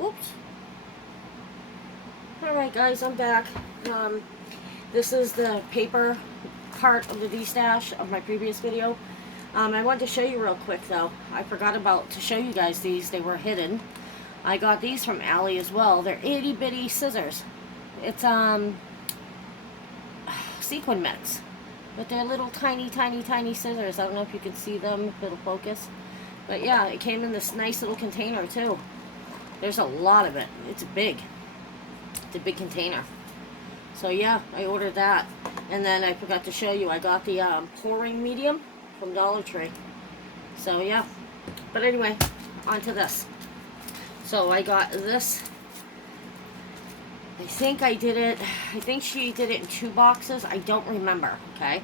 Oops. Alright guys, I'm back. This is the paper part of the D-stash of my previous video. I wanted to show you real quick though. I forgot about to show you guys these. They were hidden. I got these from Allie as well. They're itty bitty scissors. It's sequin mix. But they're little tiny scissors. I don't know if you can see them, if it'll focus. But yeah, it came in this nice little container too. There's a lot of it. It's big. It's a big container. So yeah, I ordered that. And then I forgot to show you, I got the pouring medium from Dollar Tree. So yeah. But anyway, on to this. So I got this. I think she did it in 2 boxes. I don't remember, okay?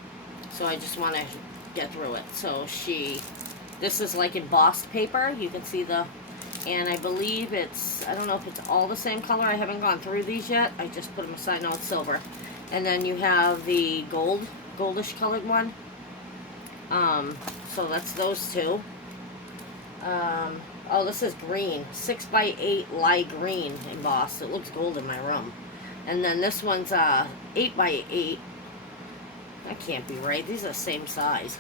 So I just want to get through it. So this is like embossed paper. You can see and I believe I don't know if it's all the same color. I haven't gone through these yet. I just put them aside. No, it's silver. And then you have the goldish colored one. So that's those two. Oh, this is green. 6x8 light green embossed. It looks gold in my room. And then this one's 8x8. That can't be right. These are the same size.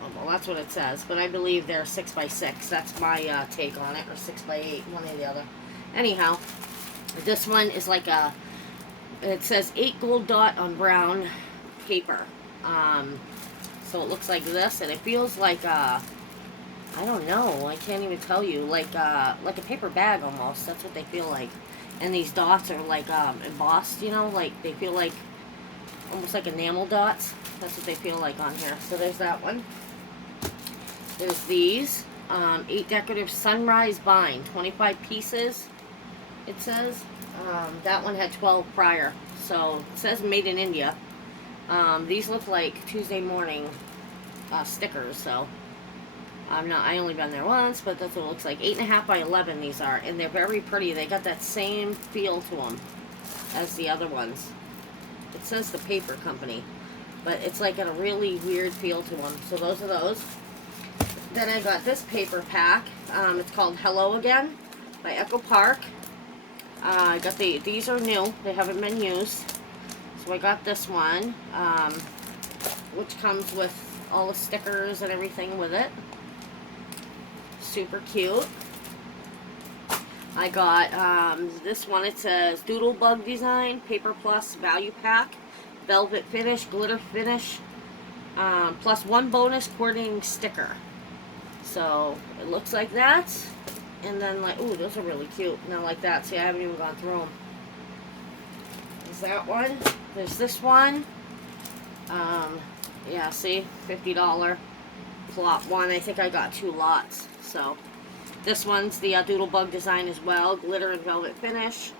Oh, well, that's what it says. But I believe they're 6x6. That's my take on it. Or 6x8. One or the other. Anyhow, this one is like it says 8 gold dot on brown paper. So it looks like this. And it feels like I don't know. I can't even tell you. Like a paper bag almost. That's what they feel like. And these dots are like embossed, you know? Like they feel like almost like enamel dots. That's what they feel like on here. So there's that one. There's these. 8 decorative sunrise bind. 25 pieces, it says. That one had 12 prior. So it says made in India. These look like Tuesday morning stickers, so I only been there once, but that's what it looks like. 8.5 by 11 these are, and they're very pretty. They got that same feel to them as the other ones. It says the paper company, but it's like got a really weird feel to them. So those are those. Then I got this paper pack. It's called Hello Again by Echo Park. I got these are new. They haven't been used. So I got this one, which comes with all the stickers and everything with it. Super cute. I got this one. It says Doodle Bug Design Paper Plus Value Pack, Velvet Finish, Glitter Finish, plus 1 bonus coordinating sticker. So it looks like that. And then like, ooh, those are really cute. Now like that. See, I haven't even gone through them. There's that one. There's this one. Yeah, see, $50 plot one. I think I got 2 lots. So this one's the Doodle Bug design as well. Glitter and velvet finish.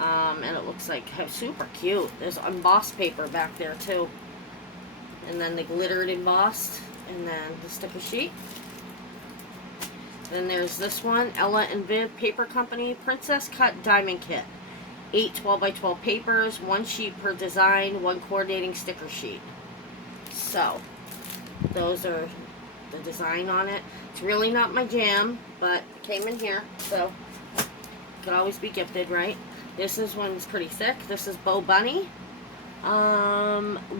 And it looks like super cute. There's embossed paper back there too. And then the glittered embossed. And then the sticker sheet. Then there's this one, Ella and Viv Paper Company Princess Cut Diamond Kit. 8 12x12 papers, 1 sheet per design, 1 coordinating sticker sheet. So, those are the design on it. It's really not my jam, but it came in here, so could always be gifted, right? This one's pretty thick. This is Bo Bunny.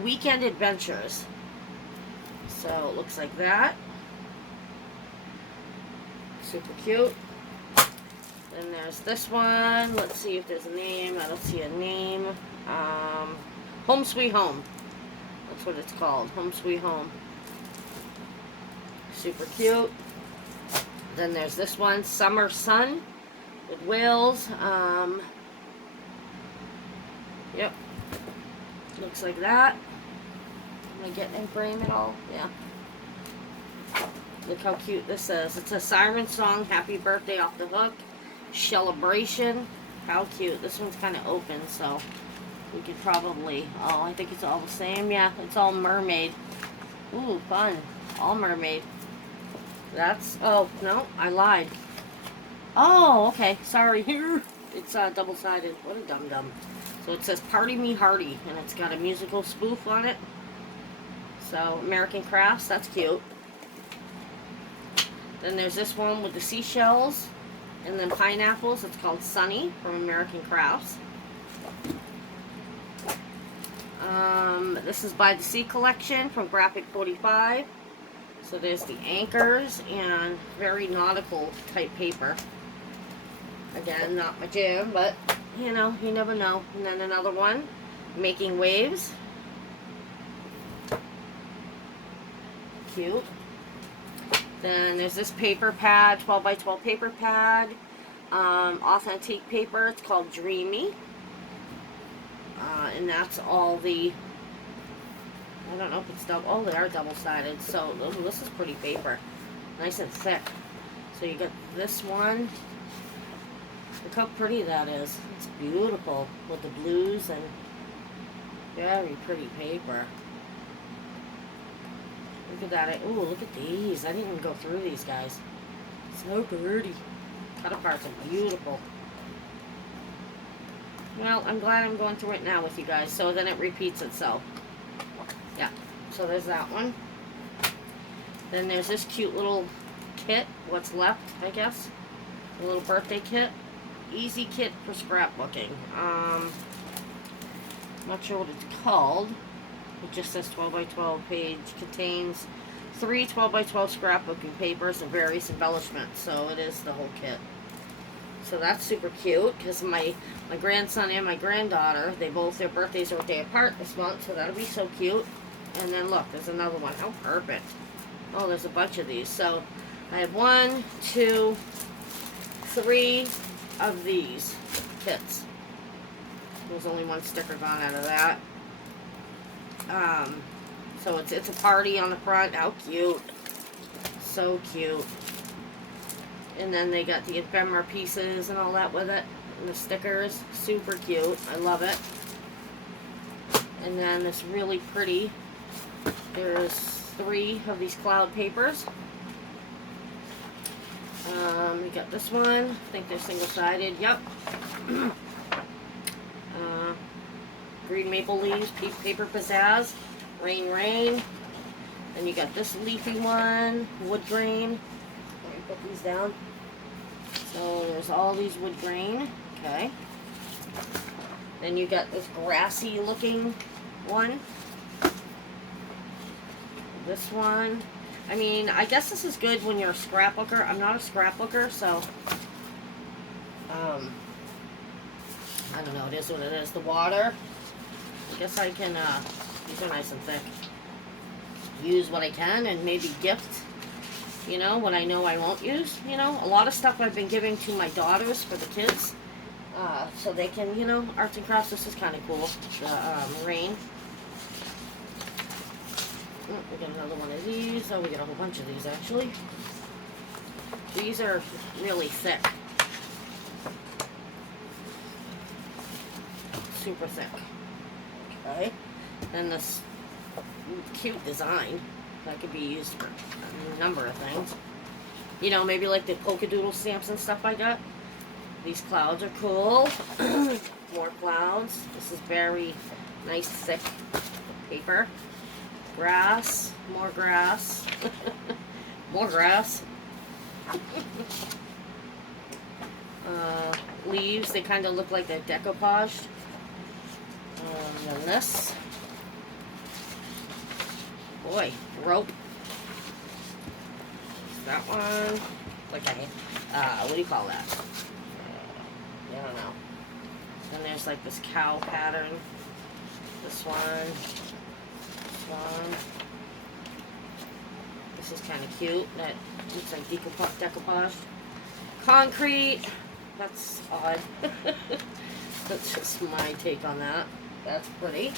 Weekend Adventures. So, it looks like that. Super cute. Then there's this one. Let's see if there's a name. I don't see a name. Home Sweet Home. That's what it's called. Home Sweet Home. Super cute. Then there's this one. Summer Sun with whales. Yep. Looks like that. Am I getting in frame at all? Yeah. Look how cute this is. It's a siren song. Happy birthday off the hook. Celebration. How cute. This one's kind of open, so we could probably... Oh, I think it's all the same. Yeah, it's all mermaid. Ooh, fun. All mermaid. That's... Oh, no, I lied. Oh, okay. Sorry. Here. It's double-sided. What a dum-dum. So it says Party Me Hardy, and it's got a musical spoof on it. So, American Crafts. That's cute. Then there's this one with the seashells. And then pineapples, it's called Sunny from American Crafts. This is by the Sea Collection from Graphic 45. So there's the anchors and very nautical type paper. Again, not my jam, but you know, you never know. And then another one, Making Waves. Cute. Then there's this paper pad, 12 by 12 paper pad. Authentic paper, it's called Dreamy. And that's all the, I don't know if it's double, oh, they are double-sided. So this is pretty paper. Nice and thick. So you got this one. Look how pretty that is. It's beautiful with the blues and very pretty paper. Look at that. Ooh, look at these. I didn't even go through these guys. So pretty. Cut aparts are beautiful. Well, I'm glad I'm going through it now with you guys, so then it repeats itself. Yeah, so there's that one. Then there's this cute little kit, what's left, I guess. A little birthday kit. Easy kit for scrapbooking. Not sure what it's called. It just says 12 by 12 page. Contains 3 12 by 12 scrapbooking papers and various embellishments. So it is the whole kit. So that's super cute because my grandson and my granddaughter, their birthdays are a day apart this month, so that'll be so cute. And then look, there's another one. How perfect. Oh, there's a bunch of these. So I have 1, 2, 3 of these kits. There's only one sticker gone out of that. So it's a party on the front. How cute. So cute. And then they got the ephemera pieces and all that with it. And the stickers. Super cute. I love it. And then this really pretty. There's 3 of these cloud papers. We got this one. I think they're single-sided. Yep. Green maple leaves, paper pizzazz, rain, rain. Then you got this leafy one, wood grain. Let me put these down. So there's all these wood grain. Okay. Then you got this grassy looking one. This one. I mean, I guess this is good when you're a scrapbooker. I'm not a scrapbooker, so I don't know, it is what it is. The water, I guess I can, these are nice and thick. Use what I can and maybe gift, you know, what I know I won't use, you know. A lot of stuff I've been giving to my daughters for the kids, so they can, you know, arts and crafts. This is kind of cool, the rain. Oh, we got another one of these. Oh, we got a whole bunch of these, actually. These are really thick. Super thick. Okay. Then this cute design that could be used for a number of things. You know, maybe like the polka doodle stamps and stuff I got. These clouds are cool. More clouds. This is very nice, thick paper. Grass. More grass. More grass. Leaves. They kind of look like they're decoupaged. And then this. Boy, rope. That one. Like what do you call that? I don't know. Then there's like this cow pattern. This one. This one. This is kind of cute. That looks like decoupaged. Concrete. That's odd. That's just my take on that. That's pretty.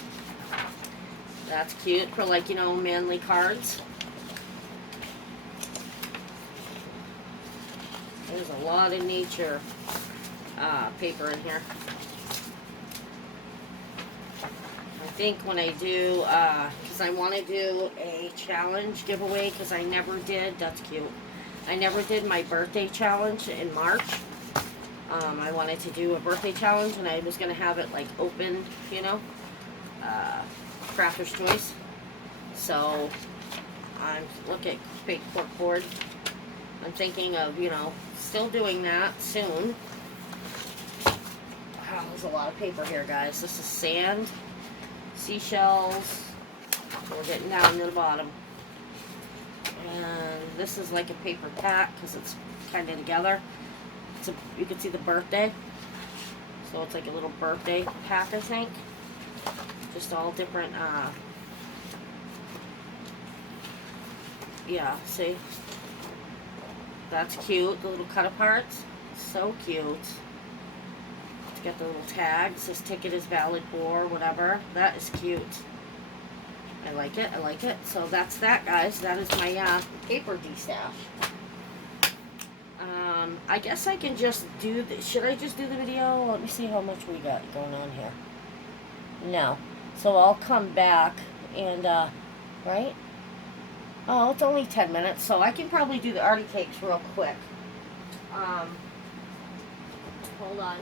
That's cute for, like, you know, manly cards. There's a lot of nature paper in here. I think when I do, because I want to do a challenge giveaway, because I never did, that's cute. I never did my birthday challenge in March. I wanted to do a birthday challenge, and I was going to have it, like, open, you know, crafter's choice. So, look at fake corkboard. I'm thinking of, you know, still doing that soon. Wow, there's a lot of paper here, guys. This is sand, seashells. We're getting down to the bottom. And this is like a paper pack because it's kind of together. You can see the birthday. So it's like a little birthday pack, I think. Just all different, yeah, see? That's cute. The little cut-aparts. So cute. To get the little tag. It says ticket is valid for whatever. That is cute. I like it. I like it. So that's that, guys. That is my paper destash. I guess I can just do the... Should I just do the video? Let me see how much we got going on here. No. So I'll come back and, right? Oh, it's only 10 minutes, so I can probably do the arty cakes real quick. Hold on.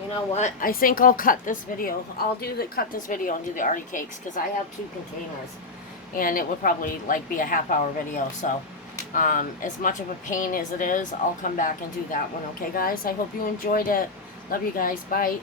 You know what? I think I'll cut this video. Cut this video and do the arty cakes because I have 2 containers, and it would probably like be a half-hour video. So, as much of a pain as it is, I'll come back and do that one. Okay, guys? I hope you enjoyed it. Love you guys. Bye.